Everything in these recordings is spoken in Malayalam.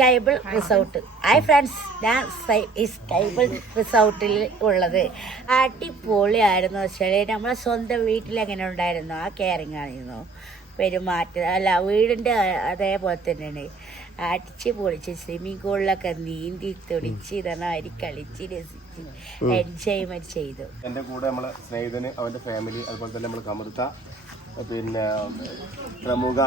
സ്കൈബിൾ റിസോർട്ട്. ഹായ് ഫ്രണ്ട്സ്, ഞാൻ സ്കൈബിൾ റിസോർട്ടിൽ ഉള്ളത്. അടിപൊളിയായിരുന്നു. വെച്ചാൽ നമ്മളെ സ്വന്തം വീട്ടിൽ എങ്ങനെ ഉണ്ടായിരുന്നു ആ കെയറിങ് ആയിരുന്നു, പെരുമാറ്റം അല്ല വീടിൻ്റെ അതേപോലെ തന്നെയാണ്. അടിച്ച് പൊളിച്ച് സ്വിമ്മിംഗ് പൂളിലൊക്കെ നീന്തി തുടിച്ച് ഇതണമാതിരി കളിച്ച് രസിച്ച് എൻജോയ്മെന്റ് ചെയ്തു. എൻ്റെ കൂടെ നമ്മളെ സ്നേഹിതന് അവൻ്റെ ഫാമിലി, അതുപോലെ തന്നെ നമ്മൾ കമർത്ത, പിന്നെ പ്രമുഖ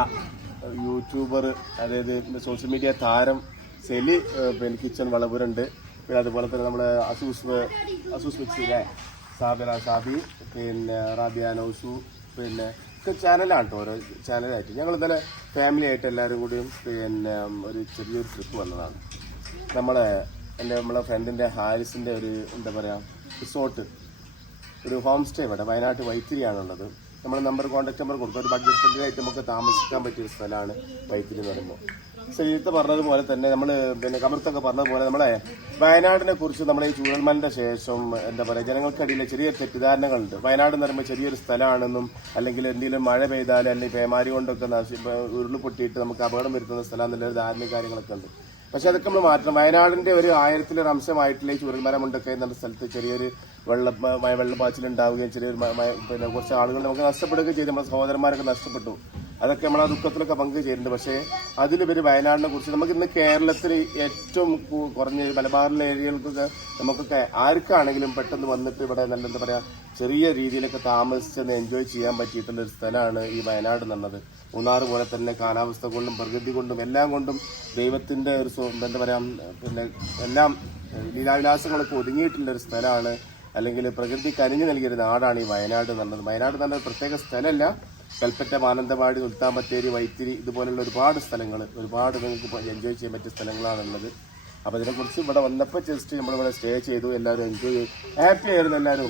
യൂട്യൂബർ, അതായത് സോഷ്യൽ മീഡിയ താരം സെലി, പിന്നെ കിച്ചൺ വളപുരുണ്ട്. പിന്നെ അതുപോലെ തന്നെ നമ്മുടെ അസൂസ് മിക്സിയിലെ സാബി, പിന്നെ റാബിയ നൗസു, പിന്നെ ചാനലാണ് കേട്ടോ, ഓരോ ചാനലായിട്ട് ഞങ്ങൾ ഇന്നലെ ഫാമിലി ആയിട്ട് എല്ലാവരും കൂടിയും പിന്നെ ഒരു ചെറിയൊരു ട്രിപ്പ് വന്നതാണ്. നമ്മളെ ഫ്രണ്ടിൻ്റെ ഹാരിസിൻ്റെ ഒരു എന്താ പറയുക റിസോർട്ട്, ഒരു ഹോം സ്റ്റേ ഇവിടെ വയനാട്ട് വൈത്തിരിയാണുള്ളത്. നമ്മൾ കോൺടാക്ട് നമ്പർ കൊടുക്കും. ഒരു ബഡ്ജറ്റ് ഫ്രണ്ട്ലി ആയിട്ട് നമുക്ക് താമസിക്കാൻ പറ്റിയ സ്ഥലമാണ് വൈത്തിരി എന്ന് പറയുമ്പോൾ. സീത്ത് പറഞ്ഞതുപോലെ തന്നെ നമ്മൾ പിന്നെ കമർത്തൊക്കെ പറഞ്ഞതുപോലെ നമ്മളെ വയനാടിനെ കുറിച്ച് നമ്മുടെ ഈ ചൂരൽമലിന്റെ ശേഷം എന്താ പറയുക ജനങ്ങൾക്കിടയിലെ ചെറിയ തെറ്റിദ്ധാരണകളുണ്ട്. വയനാട് എന്ന് പറയുമ്പോൾ ചെറിയൊരു സ്ഥലമാണെന്നും, അല്ലെങ്കിൽ എന്തെങ്കിലും മഴ പെയ്താൽ അല്ലെങ്കിൽ പേമാരി കൊണ്ടൊക്കെ ഉരുൾപൊട്ടിയിട്ട് നമുക്ക് അപകടം വരുത്തുന്ന സ്ഥലം എന്നുള്ളൊരു ധാരണയും കാര്യങ്ങളൊക്കെ ഉണ്ട്. പക്ഷെ അതൊക്കെ നമ്മൾ മാറ്റണം. വയനാടിന്റെ ഒരു 1000-ലൊരു അംശമായിട്ടുള്ള ഈ ചൂരൽമലമുണ്ടൊക്കെ എന്നുള്ള സ്ഥലത്ത് ചെറിയൊരു വെള്ളപ്പാച്ചിലുണ്ടാവുകയും ചെറിയൊരു പിന്നെ കുറച്ച് ആളുകൾ നമുക്ക് നഷ്ടപ്പെടുകയും ചെയ്തു. നമ്മുടെ സഹോദരന്മാരൊക്കെ നഷ്ടപ്പെട്ടു. അതൊക്കെ നമ്മൾ ആ ദുഃഖത്തിലൊക്കെ പങ്കുചേരുന്നുണ്ട്. പക്ഷേ അതിലുപരി വയനാടിനെ കുറിച്ച് നമുക്ക് ഇന്ന് കേരളത്തിൽ ഏറ്റവും കുറഞ്ഞ മലബാറിലെ ഏരിയകൾക്കൊക്കെ നമുക്കൊക്കെ ആർക്കാണെങ്കിലും പെട്ടെന്ന് വന്നിട്ട് ഇവിടെ നല്ല എന്താ പറയുക ചെറിയ രീതിയിലൊക്കെ താമസിച്ചെന്ന് എൻജോയ് ചെയ്യാൻ പറ്റിയിട്ടുള്ള ഒരു സ്ഥലമാണ് ഈ വയനാട് എന്നുള്ളത്. മൂന്നാറ് പോലെ തന്നെ കാലാവസ്ഥ കൊണ്ടും പ്രകൃതി കൊണ്ടും എല്ലാം കൊണ്ടും ദൈവത്തിൻ്റെ ഒരു എന്താ പറയുക പിന്നെ എല്ലാം ലീലാവിലാസങ്ങളൊക്കെ ഒതുങ്ങിയിട്ടുള്ള ഒരു സ്ഥലമാണ്, അല്ലെങ്കിൽ പ്രകൃതി കനിഞ്ഞു നൽകിയൊരു നാടാണ് ഈ വയനാട് എന്നുള്ളത്. വയനാട് എന്ന് പറഞ്ഞ പ്രത്യേക സ്ഥലമല്ല, കൽപ്പറ്റ, മാനന്തവാടി, സുൽത്താൻ ബത്തേരി, വൈത്തിരി ഇതുപോലുള്ള ഒരുപാട് സ്ഥലങ്ങൾ, ഒരുപാട് നിങ്ങൾക്ക് എൻജോയ് ചെയ്യാൻ പറ്റിയ സ്ഥലങ്ങളാണുള്ളത്. അപ്പോൾ ഇതിനെക്കുറിച്ച് ഇവിടെ വന്നപ്പോൾ ജസ്റ്റ് നമ്മളിവിടെ സ്റ്റേ ചെയ്തു. എല്ലാവരും എൻജോയ് ചെയ്തു. ഹാപ്പി ആയിരുന്നു എല്ലാവരും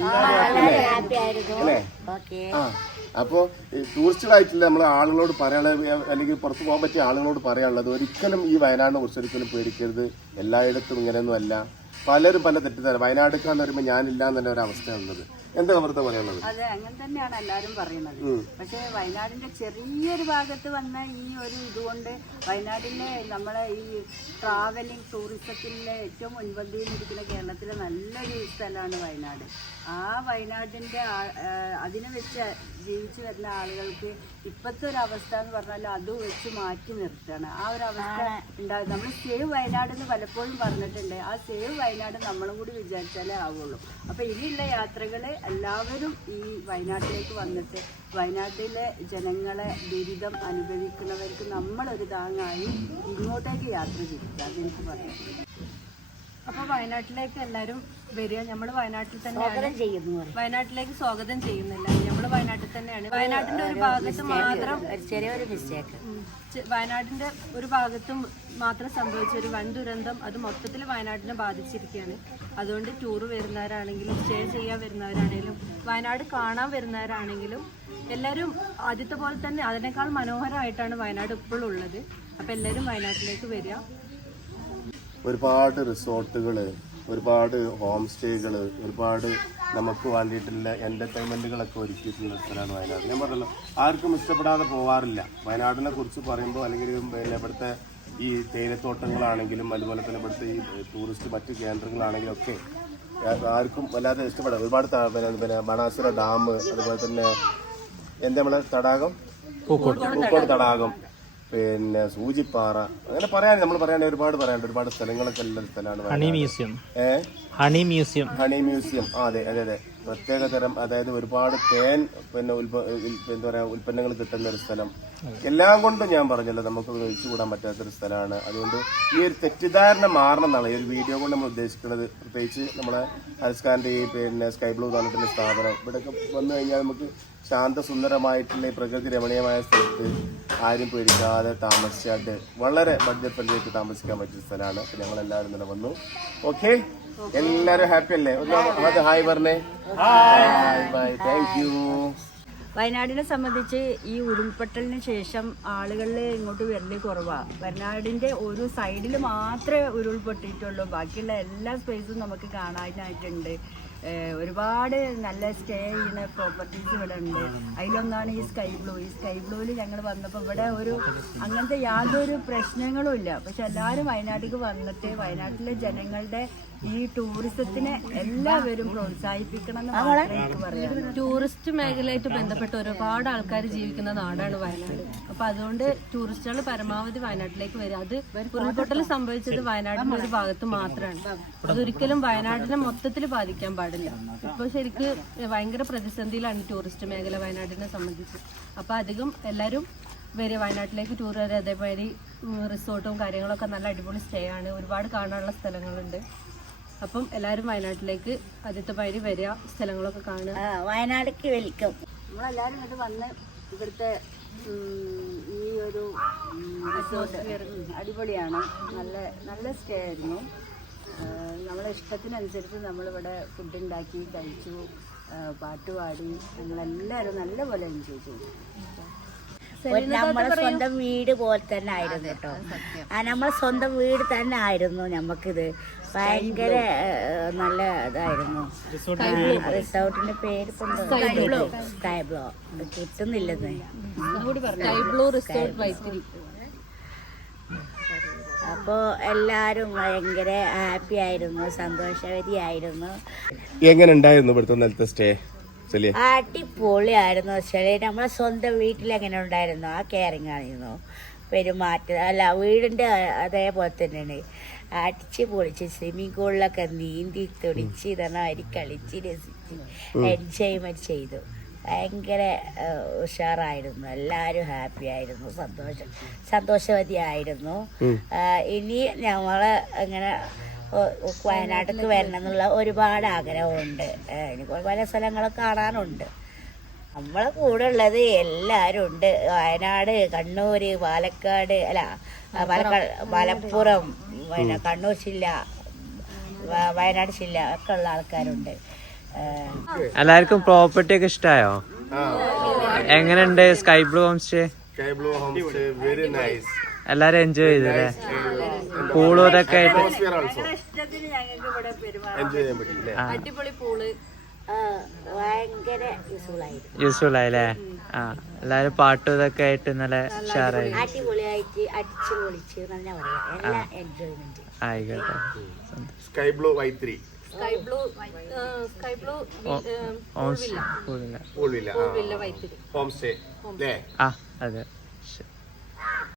അല്ലേ? അപ്പോൾ ടൂറിസ്റ്റുകളായിട്ടുള്ള നമ്മളെ ആളുകളോട് പറയാനുള്ളത്, അല്ലെങ്കിൽ പുറത്ത് പോകാൻ പറ്റിയ ആളുകളോട് പറയാനുള്ളത്, ഒരിക്കലും ഈ വയനാടിനെ കുറിച്ച് ഒരിക്കലും പേടിക്കരുത്. എല്ലായിടത്തും ഇങ്ങനെയൊന്നും അല്ല. പലരും പല തെറ്റിദ്ധാരണ. വയനാടുക്കാന്ന് പറയുമ്പോൾ ഞാനില്ല എന്നുള്ള ഒരു അവസ്ഥയാണുള്ളത്. എന്താ അവരുടെ പറയാനുള്ളത്? അതെ, അങ്ങനെ തന്നെയാണ് എല്ലാവരും പറയുന്നത്. പക്ഷെ വയനാടിന്റെ ചെറിയൊരു ഭാഗത്ത് വന്ന ഈ ഒരു ഇതുകൊണ്ട് വയനാടിലെ നമ്മളെ ഈ ട്രാവലിംഗ് ടൂറിസത്തിലെ ഏറ്റവും മുൻപന്തിയിൽ ഇരിക്കുന്ന കേരളത്തിലെ നല്ലൊരു സ്ഥലമാണ് വയനാട്. ആ വയനാടിന്റെ അതിനെ വെച്ച് ജീവിച്ചു വരുന്ന ആളുകൾക്ക് ഇപ്പോഴത്തെ ഒരു അവസ്ഥ എന്ന് പറഞ്ഞാൽ അത് വെച്ച് മാറ്റി നിർത്തുകയാണ്. ആ ഒരു അവസ്ഥ ഉണ്ടാകും. നമ്മൾ സേവ് വയനാട് എന്ന് പലപ്പോഴും പറഞ്ഞിട്ടുണ്ട്. ആ സേവ് വയനാട് നമ്മളും കൂടി വിചാരിച്ചാലേ ആവുള്ളൂ. അപ്പോൾ ഇനിയുള്ള യാത്രകൾ എല്ലാവരും ഈ വയനാട്ടിലേക്ക് വന്നിട്ട് വയനാട്ടിലെ ജനങ്ങളെ ദുരിതം അനുഭവിക്കുന്നവർക്ക് നമ്മളൊരു താങ്ങായി ഇങ്ങോട്ടേക്ക് യാത്ര ചെയ്യുക, അതെനിക്ക് പറയാം. അപ്പോൾ വയനാട്ടിലേക്ക് എല്ലാവരും വരിക. നമ്മൾ വയനാട്ടിൽ തന്നെയാണ്, വയനാട്ടിലേക്ക് സ്വാഗതം ചെയ്യുന്നില്ല, നമ്മൾ വയനാട്ടിൽ തന്നെയാണ്. വയനാട്ടിന്റെ ഒരു ഭാഗത്ത് മാത്രം ചെറിയൊരു മിസ്റ്റേക്ക്, വയനാടിന്റെ ഒരു ഭാഗത്തും മാത്രം സംഭവിച്ച ഒരു വൻ ദുരന്തം അത് മൊത്തത്തിൽ വയനാടിനെ ബാധിച്ചിരിക്കുകയാണ്. അതുകൊണ്ട് ടൂർ വരുന്നവരാണെങ്കിലും സ്റ്റേ ചെയ്യാൻ വരുന്നവരാണെങ്കിലും വയനാട് കാണാൻ വരുന്നവരാണെങ്കിലും എല്ലാവരും ആദ്യത്തെ പോലെ തന്നെ അതിനേക്കാൾ മനോഹരമായിട്ടാണ് വയനാട് ഇപ്പോഴും ഉള്ളത്. അപ്പം എല്ലാവരും വയനാട്ടിലേക്ക് വരിക. ഒരുപാട് റിസോർട്ടുകൾ, ഒരുപാട് ഹോം സ്റ്റേകൾ, ഒരുപാട് നമുക്ക് വേണ്ടിയിട്ടുള്ള എൻ്റർടൈൻമെൻറ്റുകളൊക്കെ ഒരുക്കിയിട്ടുള്ള സ്ഥലമാണ് വയനാട്. ഞാൻ പറഞ്ഞല്ലോ, ആർക്കും ഇഷ്ടപ്പെടാതെ പോകാറില്ല. വയനാടിനെ കുറിച്ച് പറയുമ്പോൾ അല്ലെങ്കിൽ പിന്നെ ഇവിടുത്തെ ഈ തേയിലത്തോട്ടങ്ങളാണെങ്കിലും അതുപോലെ തന്നെ ഇവിടുത്തെ ഈ ടൂറിസ്റ്റ് മറ്റ് കേന്ദ്രങ്ങളാണെങ്കിലും ഒക്കെ ആർക്കും വല്ലാതെ ഇഷ്ടപ്പെടാം. ഒരുപാട് പിന്നെ മണാസുര ഡാം, അതുപോലെ തന്നെ എന്താ നമ്മളെ തടാകം, പൂക്കോട് തടാകം, പിന്നെ സൂചിപ്പാറ, അങ്ങനെ നമ്മൾ പറയാൻ ഒരുപാട് സ്ഥലങ്ങളൊക്കെ ഉള്ള സ്ഥലമാണ് ഹണി മ്യൂസിയം. അതെ പ്രത്യേക തരം, അതായത് ഒരുപാട് തേൻ പിന്നെ എന്താ പറയാ ഉൽപ്പന്നങ്ങൾ കിട്ടുന്ന ഒരു സ്ഥലം. എല്ലാം കൊണ്ടും ഞാൻ പറഞ്ഞല്ലോ നമുക്ക് ഒഴിച്ചുകൂടാൻ പറ്റാത്തൊരു സ്ഥലമാണ്. അതുകൊണ്ട് ഈ ഒരു തെറ്റിദ്ധാരണ മാറണം എന്നാണ് ഈ ഒരു വീഡിയോ കൊണ്ട് നമ്മൾ ഉദ്ദേശിക്കുന്നത്. പ്രത്യേകിച്ച് നമ്മളെ ഹരിസ്ഖാന്റെ ഈ പിന്നെ സ്കൈ ബ്ലൂ പറഞ്ഞിട്ടുള്ള സ്ഥാപനം ഇവിടെയൊക്കെ വന്നു കഴിഞ്ഞാൽ നമുക്ക് ശാന്തസുന്ദരമായിട്ടുള്ള ഈ പ്രകൃതി രമണീയമായ സ്ഥലത്ത് ആരും പേടിക്കാതെ താമസിച്ചായിട്ട് വളരെ ബഡ്ജറ്റ് ഫ്രണ്ട്ലിയായിട്ട് താമസിക്കാൻ പറ്റിയ സ്ഥലമാണ്. അപ്പോൾ ഞങ്ങൾ എല്ലാവരും തന്നെ വന്നു. ഓക്കെ, എല്ലാവരും ഹാപ്പി അല്ലേ? അത് ഹായ് പറഞ്ഞേ. Bye, thank you. വയനാടിനെ സംബന്ധിച്ച് ഈ ഉരുൾപൊട്ടലിന് ശേഷം ആളുകളിൽ ഇങ്ങോട്ട് വരല് കുറവാണ്. വയനാടിൻ്റെ ഒരു സൈഡിൽ മാത്രമേ ഉരുൾപൊട്ടിയിട്ടുള്ളൂ. ബാക്കിയുള്ള എല്ലാ സ്പേസും നമുക്ക് കാണാനായിട്ടുണ്ട്. ഒരുപാട് നല്ല സ്റ്റേ ചെയ്യുന്ന പ്രോപ്പർട്ടീസ് ഇവിടെ ഉണ്ട്. അതിലൊന്നാണ് ഈ സ്കൈ ബ്ലൂ. ഈ സ്കൈ ബ്ലൂവിൽ ഞങ്ങൾ വന്നപ്പോൾ ഇവിടെ അങ്ങനത്തെ യാതൊരു പ്രശ്നങ്ങളും ഇല്ല. പക്ഷെ എല്ലാവരും വയനാട്ടിലേക്ക് വന്നിട്ട് വയനാട്ടിലെ ജനങ്ങളുടെ ഈ ടൂറിസത്തിനെ എല്ലാവരും പ്രോത്സാഹിപ്പിക്കണം എന്ന് മാത്രമേ എനിക്ക് പറയാനുള്ളൂ. ടൂറിസ്റ്റ് മേഖലയായിട്ട് ബന്ധപ്പെട്ട് ഒരുപാട് ആൾക്കാർ ജീവിക്കുന്ന നാടാണ് വയനാട്. അപ്പൊ അതുകൊണ്ട് ടൂറിസ്റ്റുകൾ പരമാവധി വയനാട്ടിലേക്ക് വരിക. അത് ഉരുൾപൊട്ടൽ സംഭവിച്ചത് വയനാടിന്റെ ഒരു ഭാഗത്ത് മാത്രമാണ്. അതൊരിക്കലും വയനാടിനെ മൊത്തത്തിൽ ബാധിക്കാൻ പാടില്ല. ഇപ്പൊ ശരിക്ക് ഭയങ്കര പ്രതിസന്ധിയിലാണ് ടൂറിസ്റ്റ് മേഖല വയനാടിനെ സംബന്ധിച്ച്. അപ്പൊ അധികം എല്ലാവരും വരിക, വയനാട്ടിലേക്ക് ടൂർ വരിക. അതേമാതിരി റിസോർട്ടും കാര്യങ്ങളൊക്കെ നല്ല അടിപൊളി സ്റ്റേ ആണ്. ഒരുപാട് കാണാനുള്ള സ്ഥലങ്ങളുണ്ട്. അപ്പം എല്ലാവരും വയനാട്ടിലേക്ക് ആദ്യത്തെ പൈരി വരിക, സ്ഥലങ്ങളൊക്കെ കാണുക. വയനാടിക്ക് വെൽക്കം. നമ്മളെല്ലാവരും ഇത് വന്ന് ഇവിടുത്തെ ഈ ഒരു റിസോർട്ട് അടിപൊളിയാണ്. നല്ല സ്റ്റേ ആയിരുന്നു. നമ്മളെ ഇഷ്ടത്തിനനുസരിച്ച് നമ്മളിവിടെ ഫുഡ് ഉണ്ടാക്കി കഴിച്ചു, പാട്ടുപാടി, ഞങ്ങളെല്ലാവരും നല്ലപോലെ എൻജോയ് ചെയ്തു. നമ്മളെ സ്വന്തം വീട് പോലെ തന്നെ ആയിരുന്നു കേട്ടോ. നമ്മളെ സ്വന്തം വീട് തന്നെ ആയിരുന്നു നമുക്കിത്. ഭയങ്കര നല്ല ഇതായിരുന്നു. റിസോർട്ടിന്റെ പേര് സ്കൈ ബ്ലോ കിട്ടുന്നില്ലെന്ന്. Sky blue resort Vythiri. അപ്പോൾ എല്ലാവരും ഭയങ്കര ഹാപ്പി ആയിരുന്നു, സന്തോഷവതിയായിരുന്നു. എങ്ങനെ ഉണ്ടായിരുന്നു ഇവിടുത്തെ നേരത്തെ സ്റ്റേ? അടിപൊളിയായിരുന്നു. വെച്ചാൽ നമ്മളെ സ്വന്തം വീട്ടിലെങ്ങനെ ഉണ്ടായിരുന്നു ആ കെയറിങ് ആയിരുന്നു. പെരുമാറ്റം അല്ല, വീടിൻ്റെ അതേപോലെ തന്നെയാണ്. അടിച്ച് പൊളിച്ച് സ്വിമ്മിംഗ് പൂളിലൊക്കെ നീന്തി തുടിച്ച് ഇതന്നായി കളിച്ച് രസിച്ച് എൻജോയ്മെന്റ് ചെയ്തു. ഭയങ്കര ഉഷാറായിരുന്നു. എല്ലാവരും ഹാപ്പി ആയിരുന്നു, സന്തോഷവതിയായിരുന്നു. ഇനി ഞങ്ങള് ഇങ്ങനെ വയനാട്ടിലേക്ക് വരണം എന്നുള്ള ഒരുപാട് ആഗ്രഹമുണ്ട്. എനിക്ക് പല സ്ഥലങ്ങളൊക്കെ കാണാനുണ്ട്. നമ്മളെ കൂടെ ഉള്ളത് എല്ലാവരും ഉണ്ട്. വയനാട്, കണ്ണൂർ, പാലക്കാട് മലപ്പുറം, പിന്നെ കണ്ണൂർ ജില്ല, വയനാട് ജില്ല ഒക്കെ ഉള്ള ആൾക്കാരുണ്ട്. എല്ലാവർക്കും പ്രോപ്പർട്ടി ഒക്കെ ഇഷ്ടമായോ? എങ്ങനെയുണ്ട് sky blue home stay? Sky blue home stay very nice. എല്ലാരും എൻജോയ് ചെയ്തല്ലേ? പൂളും ഇതൊക്കെ ആയിട്ട് ഇഷ്ടത്തിന് ഞങ്ങൾക്ക് ഇവിടെ പെരുമാറാം. എൻജോയ് ചെയ്യാൻ പറ്റില്ലേ? അടിപൊളി പൂള്, ഭയങ്കര യൂസ്ഫുൾ ആയില്ലേ? എല്ലാരും പാട്ടും ഇതൊക്കെ ആയിട്ട് നല്ല ഉഷാറായി അടിപൊളിയായിട്ട് അടിച്ചു പൊളിച്ച് തന്നെ പറയാം. എല്ലാ എൻജോയ്മെന്റ് ആയിക്കോട്ടെ. Sky blue Vythiri, sky blue home stay pool villa, Vythiri home stay അല്ലേ?